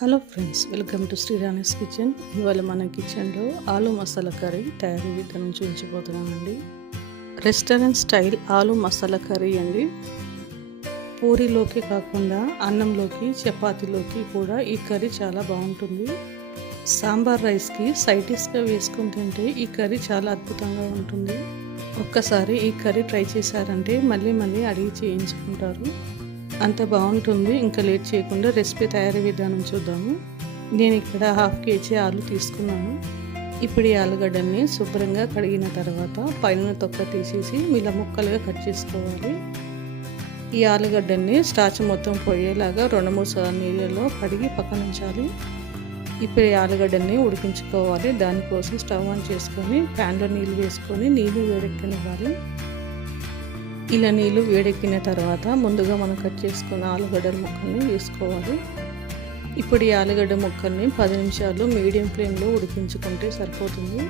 Hello friends, welcome to Srirani's kitchen. ఇవాళ మన కిచెన్లో ఆలు మసాలా కర్రీ తయారీ విధానం చూపించబోతున్నానండి. రెస్టారెంట్ స్టైల్ ఆలు మసాలా కర్రీ అండి. పూరీలోకి కాకుండా అన్నంలోకి, చపాతీలోకి కూడా ఈ కర్రీ చాలా బాగుంటుంది. సాంబార్ రైస్కి సైడ్ డిష్గా వేసుకొని తింటే ఈ కర్రీ చాలా అద్భుతంగా ఉంటుంది. ఒక్కసారి ఈ కర్రీ ట్రై చేశారంటే మళ్ళీ మళ్ళీ అడిగి చేయించుకుంటారు, అంత బాగుంటుంది. ఇంకా లేట్ చేయకుండా రెసిపీ తయారీ విధానం చూద్దాము. నేను ఇక్కడ 1/2 kg ఆలు తీసుకున్నాను. ఇప్పుడు ఈ ఆలుగడ్డల్ని శుభ్రంగా కడిగిన తర్వాత పైన తొక్క తీసేసి ఇలా ముక్కలుగా కట్ చేసుకోవాలి. ఈ ఆలుగడ్డల్ని స్టార్చ్ మొత్తం పోయేలాగా 2-3 సార్లు నీళ్ళలో కడిగి పక్కన ఉంచాలి. ఇప్పుడు ఈ ఆలుగడ్డల్ని ఉడికించుకోవాలి. దానికోసం స్టవ్ ఆన్ చేసుకొని ప్యాన్లో నీళ్ళు వేసుకొని నీళ్ళు వేడెక్కనివ్వాలి. ఇలా నీళ్ళు వేడెక్కిన తర్వాత ముందుగా మనం కట్ చేసుకున్న ఆలుగడ్డ ముక్కల్ని వేసుకోవాలి. ఇప్పుడు ఈ ఆలుగడ్డ ముక్కల్ని 10 నిమిషాలు మీడియం ఫ్లేమ్లో ఉడికించుకుంటే సరిపోతుంది.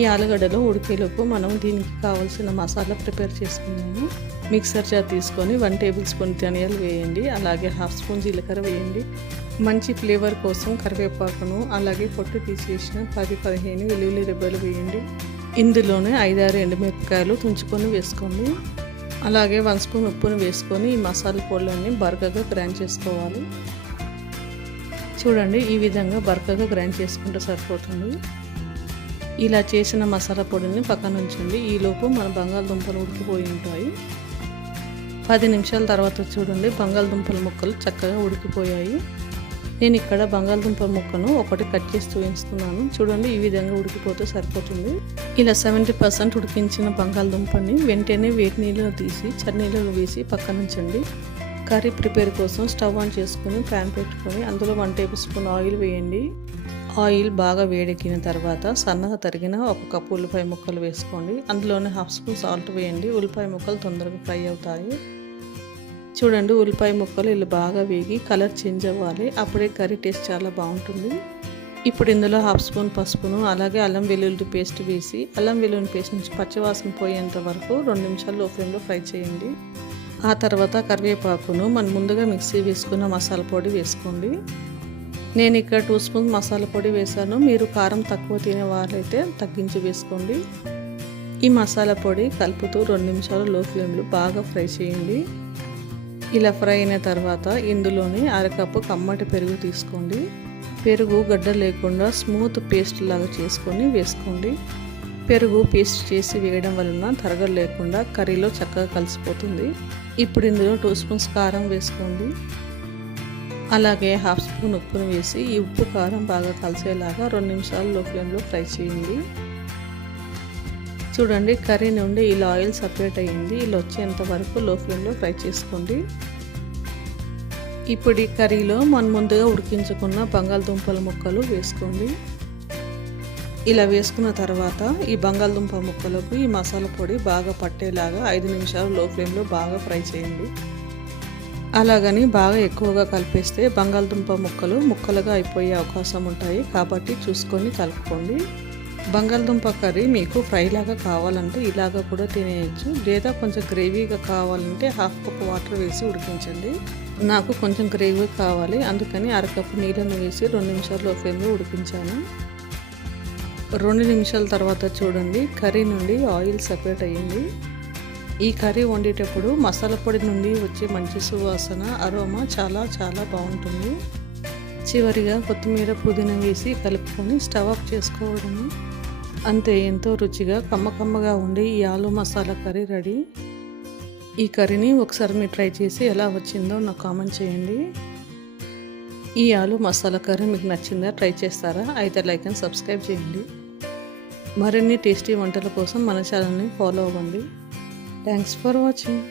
ఈ ఆలుగడ్డలో ఉడికేలోపు మనం దీనికి కావాల్సిన మసాలా ప్రిపేర్ చేసుకున్నాము. మిక్సర్ జార్ తీసుకొని 1 టేబుల్ స్పూన్ ధనియాలు వేయండి, అలాగే 1/2 స్పూన్ జీలకర్ర వేయండి. మంచి ఫ్లేవర్ కోసం కరివేపాకును, అలాగే పొట్టు తీసేసిన 10-15 వెల్లుల్లి రెబ్బలు వేయండి. ఇందులోనే 5-6 ఎండుమిరపకాయలు తుంచుకొని వేసుకోండి. అలాగే 1 స్పూన్ ఉప్పును వేసుకొని ఈ మసాలా పొడులన్నీ బరకగా గ్రైండ్ చేసుకోవాలి. చూడండి, ఈ విధంగా బరకగా గ్రైండ్ చేసుకుంటే సరిపోతుంది. ఇలా చేసిన మసాలా పొడిని పక్కన ఉంచండి. ఈలోపు మన బంగాళదుంపలు ఉడికిపోయి ఉంటాయి. 10 నిమిషాల తర్వాత చూడండి, బంగాళదుంపల ముక్కలు చక్కగా ఉడికిపోయాయి. నేను ఇక్కడ బంగాళదుంపల ముక్కను ఒకటి కట్ చేసి చూపిస్తున్నాను. చూడండి, ఈ విధంగా ఉడికిపోతే సరిపోతుంది. ఇలా 70% ఉడికించిన బంగాళదుంపని వెంటనే వేడి నీళ్ళలో తీసి చన్నీళ్ళలో వేసి పక్కన ఉంచండి. కర్రీ ప్రిపేర్ కోసం స్టవ్ ఆన్ చేసుకొని ప్యాన్ పెట్టుకొని అందులో 1 టేబుల్ స్పూన్ ఆయిల్ వేయండి. ఆయిల్ బాగా వేడెక్కిన తర్వాత సన్నగా తరిగిన 1 కప్పు ఉల్లిపాయ ముక్కలు వేసుకోండి. అందులోనే 1/2 స్పూన్ సాల్ట్ వేయండి. ఉల్లిపాయ ముక్కలు తొందరగా ఫ్రై అవుతాయి. చూడండి, ఉల్లిపాయ ముక్కలు ఇలా బాగా వేగి కలర్ చేంజ్ అవ్వాలి. అప్పుడే కర్రీ టేస్ట్ చాలా బాగుంటుంది. ఇప్పుడు ఇందులో 1/2 స్పూన్ పసుపును, అలాగే అల్లం వెల్లుల్లి పేస్ట్ వేసి అల్లం వెల్లుల్లి పేస్ట్ నుంచి పచ్చివాసన పోయేంత వరకు 2 నిమిషాలు లో ఫ్లేమ్లో ఫ్రై చేయండి. ఆ తర్వాత కరివేపాకును మనం ముందుగా మిక్సీ వేసుకున్న మసాలా పొడి వేసుకోండి. నేను ఇక్కడ 2 స్పూన్ మసాలా పొడి వేసాను. మీరు కారం తక్కువ తినే వాళ్ళైతే తగ్గించి వేసుకోండి. ఈ మసాలా పొడి కలుపుతూ 2 నిమిషాలు లో ఫ్లేమ్లో బాగా ఫ్రై చేయండి. ఇలా ఫ్రై అయిన తర్వాత ఇందులోని 1/2 కప్పు కమ్మటి పెరుగు తీసుకోండి. పెరుగు గడ్డ లేకుండా స్మూత్ పేస్ట్ లాగా చేసుకొని వేసుకోండి. పెరుగు పేస్ట్ చేసి వేయడం వలన తరగలు లేకుండా కర్రీలో చక్కగా కలిసిపోతుంది. ఇప్పుడు ఇందులో 2 స్పూన్స్ కారం వేసుకోండి. అలాగే 1/2 స్పూన్ ఉప్పును వేసి ఈ ఉప్పు కారం బాగా కలిసేలాగా 2 నిమిషాలు లో ఫ్లేమ్లో ఫ్రై చేయండి. చూడండి, కర్రీ నుండి ఇలా ఆయిల్ సపరేట్ అయ్యింది. ఇలా వచ్చేంత వరకు లో ఫ్లేమ్లో ఫ్రై చేసుకోండి. ఇప్పుడు ఈ కర్రీలో మనం ముందుగా ఉడికించుకున్న బంగాళదుంపల ముక్కలు వేసుకోండి. ఇలా వేసుకున్న తర్వాత ఈ బంగాళదుంప ముక్కలకు ఈ మసాలా పొడి బాగా పట్టేలాగా 5 నిమిషాలు లో ఫ్లేమ్లో బాగా ఫ్రై చేయండి. అలాగని బాగా ఎక్కువగా కలిపేస్తే బంగాళదుంప ముక్కలు ముక్కలుగా అయిపోయే అవకాశం ఉంటాయి. కాబట్టి చూసుకొని కలుపుకోండి. బంగాళదుంప కర్రీ మీకు ఫ్రై లాగా కావాలంటే ఇలాగా కూడా తినేయచ్చు, లేదా కొంచెం గ్రేవీగా కావాలంటే 1/2 కప్ వాటర్ వేసి ఉడికించండి. నాకు కొంచెం గ్రేవీ కావాలి, అందుకని 1/2 కప్పు నీళ్ళను వేసి 2 నిమిషాలు లో ఫ్లేమ్లో ఉడికించాను. 2 నిమిషాల తర్వాత చూడండి, కర్రీ నుండి ఆయిల్ సపరేట్ అయ్యింది. ఈ కర్రీ వండేటప్పుడు మసాలా పొడి నుండి వచ్చే మంచి సువాసన అరోమా చాలా చాలా బాగుంటుంది. చివరిగా కొత్తిమీర పుదీనా వేసి కలుపుకొని స్టవ్ ఆఫ్ చేసుకోవడము. అంతే, ఎంతో రుచిగా కమ్మగా ఉండి ఈ ఆలు మసాలా కర్రీ రెడీ. ఈ కర్రీని ఒకసారి మీరు ట్రై చేసి ఎలా వచ్చిందో నాకు కామెంట్ చేయండి. ఈ ఆలు మసాలా కర్రీ మీకు నచ్చిందా? ట్రై చేస్తారా? అయితే లైక్ అండ్ సబ్స్క్రైబ్ చేయండి. మరిన్ని టేస్టీ వంటల కోసం మన ఛానల్ని ఫాలో అవ్వండి. Thanks for watching.